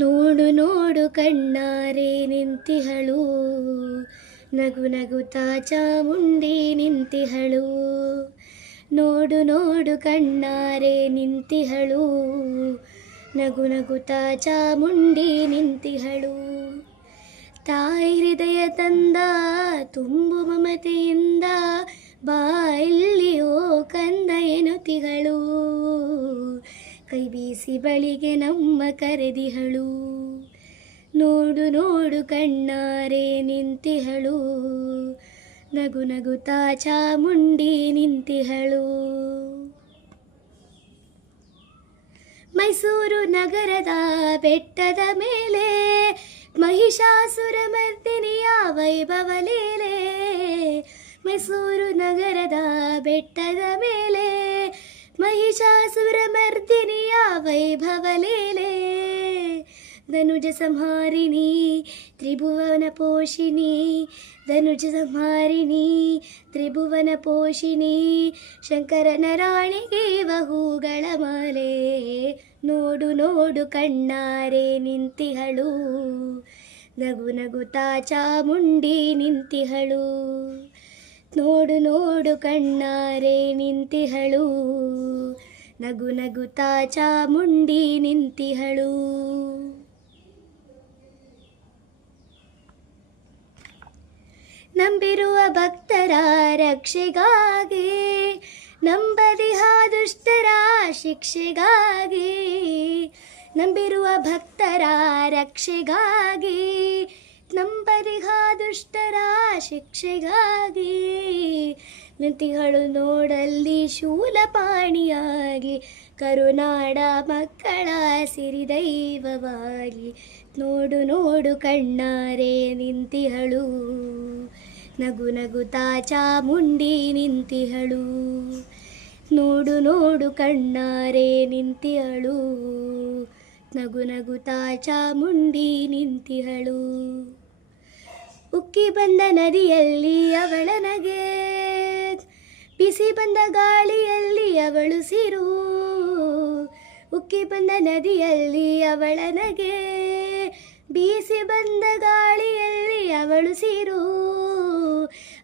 ನೋಡು ನೋಡು ಕಣ್ಣಾರೆ ನಿಂತಿಹಳು. ನಗು ನಗುತ್ತಾ ಚಾಮುಂಡಿ ನಿಂತಿಹಳು. ನೋಡು ನೋಡು ಕಣ್ಣಾರೆ ನಿಂತಿಹಳು. ನಗು ನಗುತ್ತಾ ಚಾಮುಂಡಿ ನಿಂತಿಹಳು. ತಾಯಿ ಹೃದಯ ತಂದ, ತುಂಬು ಮಮತೆಯಿಂದ ಬಾ ಓ ಕಂದ ಎನ್ನುತಿಗಳು ಕೈ ಬೀಸಿ ಬಳಿಗೆ ನಮ್ಮ ಕರೆದಿಹಳು. ನೋಡು ನೋಡು ಕಣ್ಣಾರೆ ನಿಂತಿಹಳು. ನಗು ತಾಚಾ ಚಾಮುಂಡಿ ನಿಂತಿಹಳು. ಮೈಸೂರು ನಗರದ ಬೆಟ್ಟದ ಮೇಲೆ ಮಹಿಷಾಸುರ ಮರ್ದಿನಿಯ ವೈಭವ ಲೀಲೆ. ಮೈಸೂರು ನಗರದ ಬೆಟ್ಟದ ಮೇಲೆ ಮಹಿಷಾಸುರ ಮರ್ದಿನಿಯ ವೈಭವ ಲೀಲೆ ಧನುಜ ಸಂಹಾರಿಣಿ, ತ್ರಿಭುವನ ಪೋಷಿಣಿ. ಧನುಜ ಸಂಹಾರಿಣಿ, ತ್ರಿಭುವನ ಪೋಷಿಣಿ. ಶಂಕರನ ರಾಣಿಗೆ ಹೂಗಳ ಮಾಲೆ. ನೋಡು ನೋಡು ಕಣ್ಣಾರೆ ನಿಂತಿಹಳು. ನಗು ನಗುತಾ ಚಾಮುಂಡಿ ನಿಂತಿಹಳು. ನೋಡು ನೋಡು ಕಣ್ಣಾರೆ ನಿಂತಿಹಳು. ನಗು ನಗುತ್ತಾ ಚಾಮುಂಡಿ ನಿಂತಿಹಳು. ನಂಬಿರುವ ಭಕ್ತರ ರಕ್ಷೆಗಾಗಿ ನಂಬದಿಹ ದುಷ್ಟರ ಶಿಕ್ಷೆಗಾಗಿ, ನಂಬಿರುವ ಭಕ್ತರ ರಕ್ಷೆಗಾಗಿ ನಂಬದಿಹ ದುಷ್ಟರ ಶಿಕ್ಷೆಗಾಗಿ. ನಿಂತಿಗಳು ನೋಡಲ್ಲಿ ಶೂಲಪಾಣಿಯಾಗಿ, ಕರುನಾಡ ಮಕ್ಕಳ ಸಿರಿದೈವವಾಗಿ ನೋಡು ನೋಡು ಕಣ್ಣಾರೆ ನಿಂತಿಹಳು, ನಗು ತಾಚಾ ಚಾಮುಂಡಿ ನಿಂತಿಹಳು. ನೋಡು ನೋಡು ಕಣ್ಣಾರೆ ನಿಂತಿಹಳು, ನಗು ತಾಚಾ ಚಾಮುಂಡಿ ನಿಂತಿಹಳು. ಉಕ್ಕಿ ಬಂದ ನದಿಯಲ್ಲಿ ಅವಳ ನಗೆ ಬಿಸಿ ಬಂದ ಗಾಳಿಯಲ್ಲಿ ಅವಳು ಸಿರು. ಉಕ್ಕಿ ಬಂದ ನದಿಯಲ್ಲಿ ಅವಳ ನಗೆ. ಬೀಸಿ ಬಂದ ಗಾಳಿಯಲ್ಲಿ ಅವಳು ಸಿರು.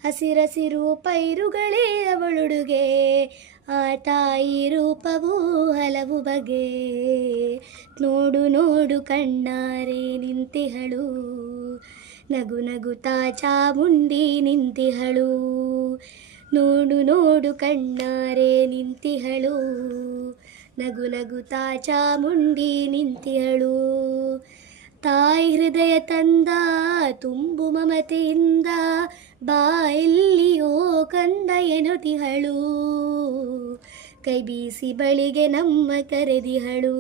ಹಸಿರಸಿರು ಪೈರುಗಳೇ ಅವಳುಡುಗೆ. ಆ ತಾಯಿ ರೂಪವು ಹಲವು ಬಗೆ. ನೋಡು ನೋಡು ಕಣ್ಣಾರೆ ನಿಂತಿಹಳು. ನಗು ನಗುತ್ತಾ ಚಾಮುಂಡಿ ನಿಂತಿಹಳು. ನೋಡು ನೋಡು ಕಣ್ಣಾರೆ ನಿಂತಿಹಳು. ನಗು ನಗು ತಾಚಾ ಚಾಮುಂಡಿ ನಿಂತಿಹಳು. ತಾಯಿ ಹೃದಯ ತಂದ ತುಂಬು ಮಮತೆಯಿಂದ ಬಾ ಇಲ್ಲಿಯೋ ಕಂದ ಎನುತಿಹಳು. ಕೈ ಬೀಸಿ ಬಳಿಗೆ ನಮ್ಮ ಕರೆದಿಹಳು.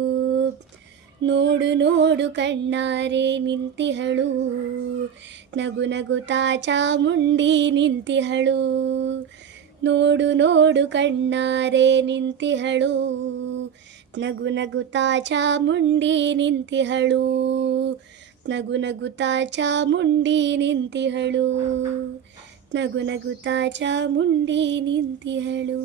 ನೋಡು ನೋಡು ಕಣ್ಣಾರೆ ನಿಂತಿಹಳು. ನಗು ನಗು ತಾಚಾ ಚಾಮುಂಡಿ ನಿಂತಿಹಳು. ನೋಡು ನೋಡು ಕಣ್ಣಾರೆ ನಿಂತಿಹಳು. ನಗು ನಗುತ್ತಾ ಮುಂಡಿ ನಿಂತಿಹಳು. ನಗು ನಗುತ್ತಾ ಮುಂಡಿ ನಿಂತಿಹಳು. ನಗು ನಗುತ್ತಾ ಮುಂಡಿ ನಿಂತಿಹಳು.